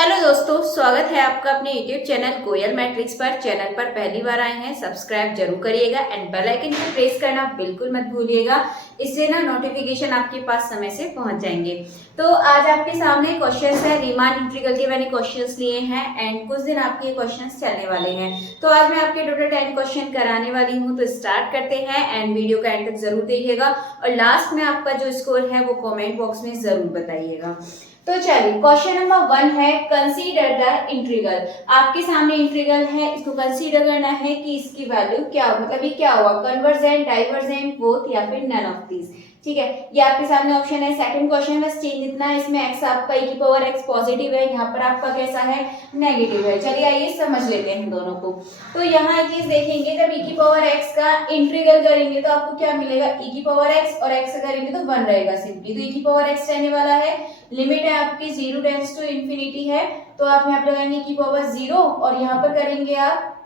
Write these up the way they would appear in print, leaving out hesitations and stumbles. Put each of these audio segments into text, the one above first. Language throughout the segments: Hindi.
हेलो दोस्तों, स्वागत है आपका अपने YouTube चैनल कोयल मैट्रिक्स पर। चैनल पर पहली बार आए हैं, सब्सक्राइब जरूर करिएगा एंड बेल आइकन को प्रेस करना बिल्कुल मत भूलिएगा। इससे ना नोटिफिकेशन आपके पास समय से पहुंच जाएंगे। तो आज आपके सामने क्वेश्चंस है, रीमान इंटीग्रल के मैंने क्वेश्चंस लिए हैं एंड कुछ दिन आपके ये क्वेश्चंस चलने वाले हैं। तो आज मैं आपके टोटल 10 क्वेश्चन कराने वाली हूँ। तो स्टार्ट करते हैं एंड वीडियो का एंड तक जरूर देखिएगा और लास्ट में आपका जो स्कोर है वो कॉमेंट बॉक्स में जरूर बताइएगा। तो चलिए, क्वेश्चन नंबर 1 है कंसीडर द इंटीग्रल। आपके सामने इंटीग्रल है, इसको कंसीडर करना है कि इसकी वैल्यू क्या हो, मतलब ये क्या हुआ, कन्वर्जेंट, डाइवर्जेंट, बोथ या फिर नन ऑफ दीज। ठीक है, ये आपके सामने ऑप्शन है। सेकंड क्वेश्चन बस चेंज इतना है, इसमें x आपका e की पावर x पॉजिटिव है, यहाँ पर आपका कैसा है, नेगेटिव है। चलिए आइए समझ लेते हैं दोनों को। तो यहाँ एक चीज देखेंगे, जब e की पावर x का इंटीग्रल करेंगे तो आपको क्या मिलेगा, e की पावर x और x करेंगे तो 1 रहेगा सिंपली। तो e की पावर x रहने वाला है, लिमिट है आपकी 0 टेंड्स टू इंफिनिटी है, तो आप यहाँ पर लगाएंगे e की पावर 0 और यहाँ पर करेंगे आप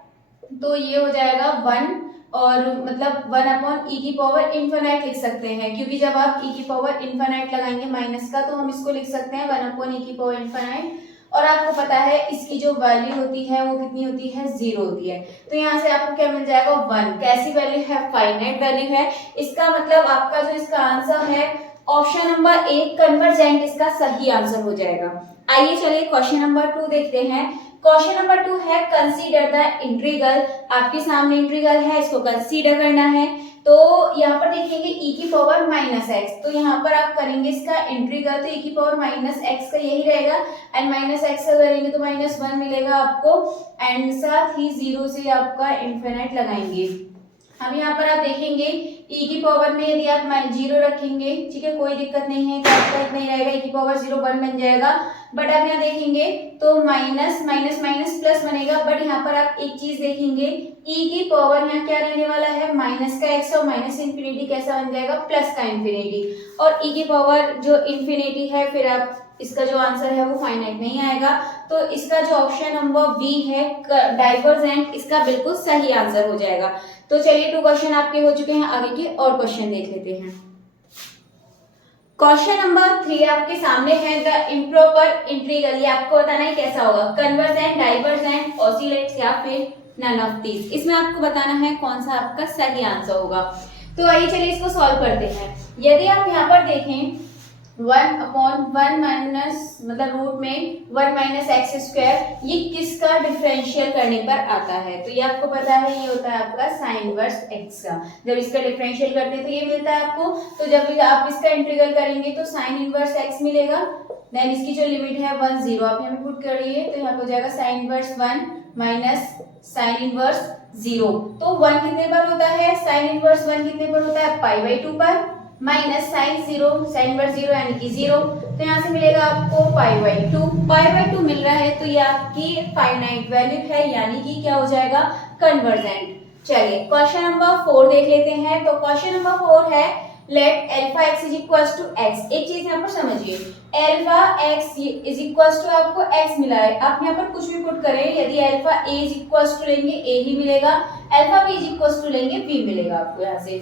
तो ये हो जाएगा 1 और मतलब 1 अपॉन e की पावर इन्फिनाइट लिख सकते हैं, क्योंकि जब आप e की पावर इन्फिनाइट लगाएंगे माइनस का तो हम इसको लिख सकते हैं 1 अपॉन e की पावर इन्फिनाइट। और आपको पता है इसकी जो वैल्यू होती है वो कितनी होती है, 0 होती है। तो यहाँ से आपको क्या मिल जाएगा, 1। कैसी वैल्यू है, फाइनाइट वैल्यू है। इसका मतलब आपका जो इसका आंसर है ऑप्शन नंबर 1 कन्वर्जेंट इसका सही आंसर हो जाएगा। आइए चलिए क्वेश्चन नंबर 2 देखते हैं। क्वेश्चन नंबर 2 है कंसीडर द इंटीग्रल। आपके सामने इंटीग्रल है, इसको कंसीडर करना है। तो यहाँ पर देखेंगे e की पावर माइनस एक्स, तो यहाँ पर आप करेंगे इसका इंटीग्रल, तो e की पावर माइनस एक्स का यही रहेगा एंड माइनस एक्स का करेंगे तो -1 मिलेगा आपको एंड साथ ही 0 से आपका इन्फिनिट लगाएंगे। अब यहाँ पर आप देखेंगे e की पावर में यदि आप 0 रखेंगे, ठीक है, कोई दिक्कत नहीं है, तो आपका इतना ही रहेगा, e की पावर 0 1 बन जाएगा। बट आप यहाँ देखेंगे तो माइनस माइनस माइनस प्लस बनेगा। बट यहाँ पर आप एक चीज देखेंगे, e की पावर यहाँ क्या रहने वाला है, माइनस का x और माइनस इंफिनिटी कैसा बन जाएगा, प्लस का इंफिनिटी। और e की पावर जो इंफिनिटी है, फिर आप इसका जो आंसर है वो फाइनाइट नहीं आएगा। तो इसका जो ऑप्शन नंबर बी है डाइवर्जेंट, इसका बिल्कुल सही आंसर हो जाएगा। तो चलिए 2 क्वेश्चन आपके हो चुके हैं, आगे के और क्वेश्चन देख लेते हैं। क्वेश्चन नंबर 3 आपके सामने है द इम्प्रॉपर इंटीग्रल। ये आपको बताना है कैसा होगा, कन्वर्जेंट, डाइवर्जेंट, ऑसिलेट्स या फिर नन ऑफ दीज। इसमें आपको बताना है कौन सा आपका सही आंसर होगा। तो आइए चलिए इसको सॉल्व करते हैं। यदि आप यहाँ पर देखें 1 अपॉन 1 माइनस मतलब रूट में 1 माइनस एक्स स्क्वायर, ये किसका डिफरेंशियल करने पर आता है, तो ये आपको पता है ये होता है आपका साइन इनवर्स एक्स का। जब इसका डिफरेंशियल करते हैं तो ये मिलता है आपको, तो जब आप इसका इंटीग्रल करेंगे तो साइन इनवर्स एक्स मिलेगा। देन इसकी जो लिमिट है 1 0 आप यहाँ पे पुट करिए, तो यहाँ हो जाएगा sine inverse 1 minus sine inverse 0। तो 1 कितने पर होता है, साइन इनवर्स 1 कितने पर होता है, π/2 पर, माइनस साइन 0 साइन इनवर्स 0 यानी कि 0। तो यहाँ से मिलेगा आपको π/2 मिल रहा है, तो ये आपकी फाइनाइट वैल्यू है, यानी कि क्या हो जाएगा, कन्वर्जेंट। चलिए क्वेश्चन नंबर 4 देख लेते हैं। तो क्वेश्चन नंबर 4 है let alpha x is equals to x। एक चीज यहाँ पर समझिए, alpha x is equals to आपको x मिला है, आप यहाँ पर कुछ भी पुट करें, यदि alpha a is equals to लेंगे a ही मिलेगा, alpha b is equals to लेंगे b मिलेगा आपको यहाँ से।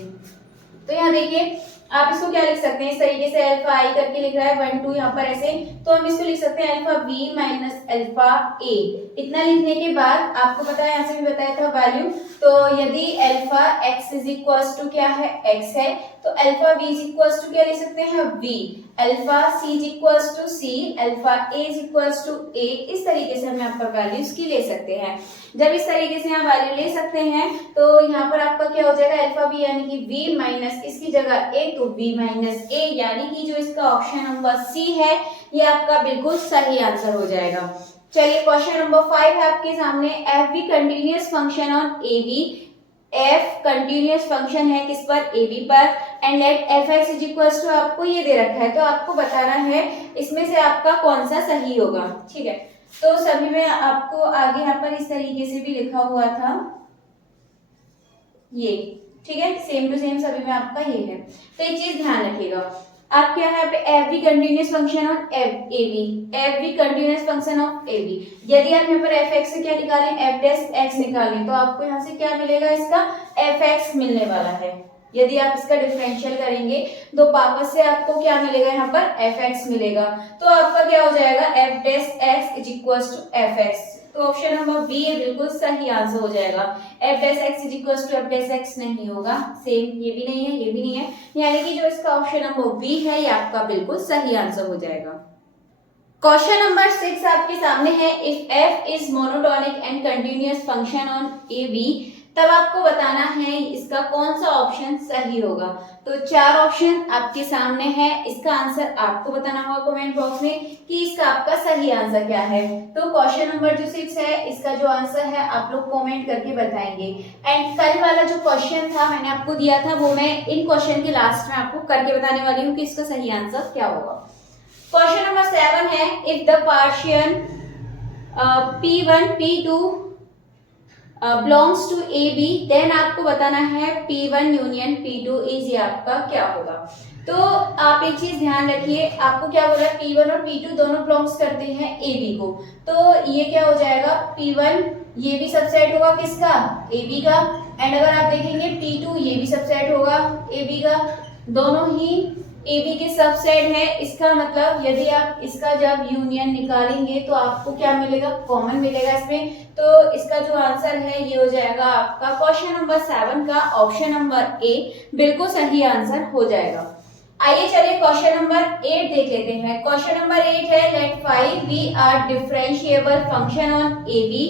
तो यहाँ देखिए आप इसको क्या लिख सकते हैं, इस तरीके से अल्फा आई करके लिख रहा है 1 2 यहाँ पर ऐसे, तो हम इसको लिख सकते हैं अल्फा बी माइनस अल्फा ए। इतना लिखने के बाद आपको पता है, यहाँ से भी बताया था वैल्यू, तो यदि alpha X is equals to क्या है, एक्स है, तो alpha B is equals to क्या लिख सकते हैं, B. Alpha C is equals to C, alpha A is equals to A. इस तरीके से हम यहाँ पर वैल्यूज की ले सकते हैं। जब इस तरीके से यहाँ वैल्यू ले सकते हैं तो यहाँ पर आपका क्या हो जाएगा, अल्फा बी यानी कि बी माइनस इसकी जगह ए तो बी माइनस ए, यानी कि जो इसका ऑप्शन नंबर सी है ये आपका बिल्कुल सही आंसर हो जाएगा। चलिए क्वेश्चन नंबर 5 है आपके सामने, F B continuous function on A B. F continuous function है किस पर, ए बी पर, and let F X is equals to आपको ये दे रखा है, तो आपको बताना है इसमें से आपका कौन सा सही होगा। ठीक है, तो सभी में आपको आगे यहाँ पर इस तरीके से भी लिखा हुआ था ये, ठीक है, सेम टू सेम सभी में आपका ये है। तो एक चीज ध्यान रखिएगा, आप क्या है यहाँ पे F B continuous function of A B, F B continuous function of A B. यदि आप यहाँ पर एफ एक्स से क्या निकालें, एफ डैश एक्स निकालें, तो आपको यहाँ से क्या मिलेगा, इसका एफ एक्स मिलने वाला है। यदि आप इसका डिफरेंशियल करेंगे तो वापस से आपको क्या मिलेगा, यहाँ पर fx मिलेगा। तो आपका क्या हो जाएगा, f dash x is equal to fx। तो ऑप्शन नंबर बी है बिल्कुल सही आंसर हो जाएगा। f dash x is equal to f dash x नहीं होगा, सेम ये भी नहीं है, ये भी नहीं है, यानी कि जो इसका ऑप्शन नंबर बी है ये आपका बिल्कुल सही आंसर हो जाएगा। क्वेश्चन नंबर 6 आपके सामने है, if f is monotonic and continuous function on A B, तब आपको बताना है इसका कौन सा ऑप्शन सही होगा। तो 4 ऑप्शन आपके सामने है, इसका आंसर आपको बताना होगा कमेंट बॉक्स में कि इसका आपका सही आंसर क्या है। तो क्वेश्चन नंबर जो 6 है इसका जो आंसर है आप लोग कमेंट करके बताएंगे। एंड कल वाला जो क्वेश्चन था मैंने आपको दिया था वो मैं इन क्वेश्चन के लास्ट में आपको करके बताने वाली हूँ कि इसका सही आंसर क्या होगा। क्वेश्चन नंबर 7 है, if the partial P1 P2 belongs to A B, then आपको बताना है P1 यूनियन P2 इज, ये आपका क्या होगा। तो आप एक चीज ध्यान रखिए, आपको क्या बोला, P1 और P2 दोनों बिलोंग्स करते हैं ए बी को, तो ये क्या हो जाएगा, P1 ये भी सबसेट होगा किसका, ए बी का। एंड अगर आप देखेंगे P2 ये भी सबसेट होगा ए बी का, दोनों ही ए बी के सबसेट है। इसका मतलब यदि आप इसका जब यूनियन निकालेंगे तो आपको क्या मिलेगा, कॉमन मिलेगा इसमें। तो इसका जो आंसर है ये हो जाएगा आपका क्वेश्चन नंबर 7 का ऑप्शन नंबर ए बिल्कुल सही आंसर हो जाएगा। आइए चलिए क्वेश्चन नंबर 8 देख लेते हैं। क्वेश्चन नंबर 8 है, let five B are differentiable function on A B,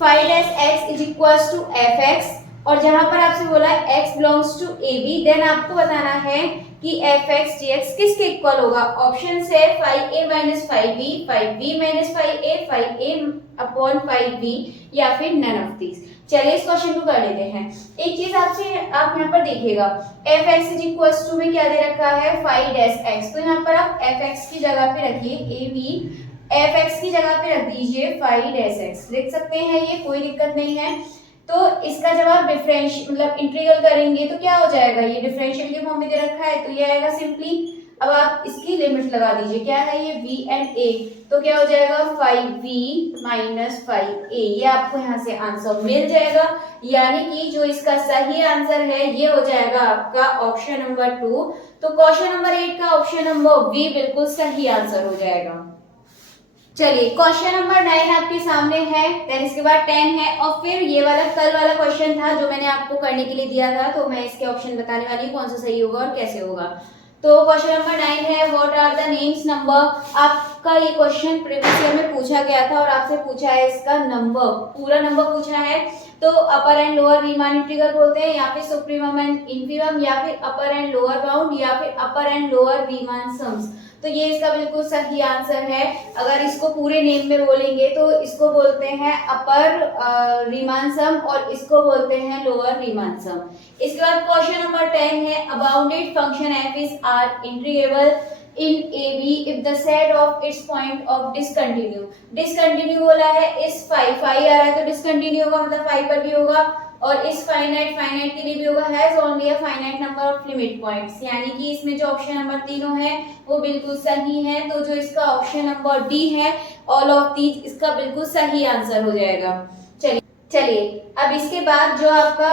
five dash X is equal to F X, और जहां पर आपसे बोला है x belongs to A B, then आपको बताना है कि एफ एक्स डी एक्स किसके इक्वल होगा। ऑप्शन है 5a minus 5b, 5b minus 5a, 5a upon 5b, या फिर नन ऑफ दीज। चलिए इस क्वेश्चन को कर लेते हैं। एक चीज आपसे आप यहाँ पर देखिएगा, F X is equal to में क्या दे रखा है, 5 डैश एक्स, तो यहाँ पर आप एफ एक्स की जगह पे रखिए ए बी, एफ एक्स की जगह पे रख दीजिए 5 डैश एक्स, लिख सकते हैं, ये कोई दिक्कत नहीं है। तो इसका जब आप डिफरेंशियल मतलब इंटीग्रल करेंगे तो क्या हो जाएगा, ये डिफरेंशियल के फॉर्म में दे रखा है तो ये आएगा सिंपली। अब आप इसकी लिमिट लगा दीजिए, क्या है ये v एंड a, तो क्या हो जाएगा 5v माइनस 5a, ये आपको यहाँ से आंसर मिल जाएगा। यानी कि जो इसका सही आंसर है ये हो जाएगा आपका ऑप्शन नंबर 2। तो क्वेश्चन नंबर 8 का ऑप्शन नंबर बी बिल्कुल सही आंसर हो जाएगा। चलिए क्वेश्चन नंबर 9 आपके सामने है, देन इसके बाद 10 है, और फिर ये वाला कल वाला क्वेश्चन था जो मैंने आपको करने के लिए दिया था, तो मैं इसके ऑप्शन बताने वाली हूँ कौन सा सही होगा और कैसे होगा। तो क्वेश्चन नंबर 9 है, what are the names number. आपका ये क्वेश्चन प्रीवियस ईयर में पूछा गया था और आपसे पूछा है इसका नंबर, पूरा नंबर पूछा है। तो अपर एंड लोअर रीमान इंटीग्रल बोलते हैं, या फिर सुप्रीमम एंड इंफीमम, या फिर अपर एंड लोअर बाउंड, या फिर अपर एंड लोअर रीमान सम्स। तो ये इसका बिल्कुल सही आंसर है। अगर इसको पूरे नेम में बोलेंगे तो इसको बोलते हैं अपर रीमान सम और इसको बोलते हैं लोअर रीमान सम। इसके बाद क्वेश्चन नंबर 10 है, a bounded function F is R integrable in A B if the set of its point of discontinue. Discontinue बोला है, इस 5 आ रहा है तो डिसकंटिन्यू होगा, मतलब 5 पर भी होगा, और इस फाइनाइट के लिए भी होगा, has only a finite number of limit points. यानी कि इसमें जो ऑप्शन नंबर तीनों है वो बिल्कुल सही है। तो जो इसका ऑप्शन नंबर डी है, ऑल ऑफ दीज, इसका बिल्कुल सही आंसर हो जाएगा। चलिए अब इसके बाद जो आपका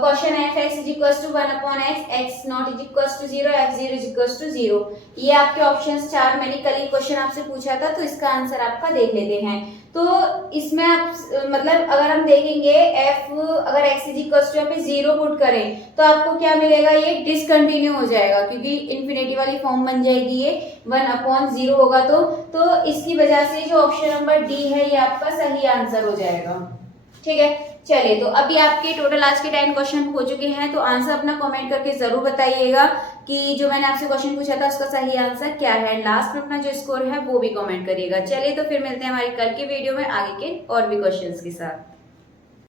क्वेश्चन है, F X is equal to 1 upon X, X not is equal to 0, F 0 is equal to 0। ये आपके ऑप्शंस 4 मैंने कल ही क्वेश्चन आपसे पूछा था, तो इसका आंसर आपका देख लेते हैं। तो इसमें आप मतलब अगर हम देखेंगे एफ, अगर एक्स इज इक्वल टू यहाँ पे 0 पुट करें तो आपको क्या मिलेगा, ये डिसकंटिन्यू हो जाएगा क्योंकि इन्फिनिटी वाली फॉर्म बन जाएगी, ये 1 अपॉन 0 होगा। तो इसकी वजह से जो ऑप्शन नंबर डी है ये आपका सही आंसर हो जाएगा। ठीक है, चलिए तो अभी आपके टोटल आज के 10 क्वेश्चन हो चुके हैं, तो आंसर अपना कमेंट करके जरूर बताइएगा कि जो मैंने आपसे क्वेश्चन पूछा था उसका सही आंसर क्या है। लास्ट में अपना जो स्कोर है वो भी कमेंट करिएगा। चलिए तो फिर मिलते हैं हमारी कल की वीडियो में आगे के और भी क्वेश्चंस के साथ।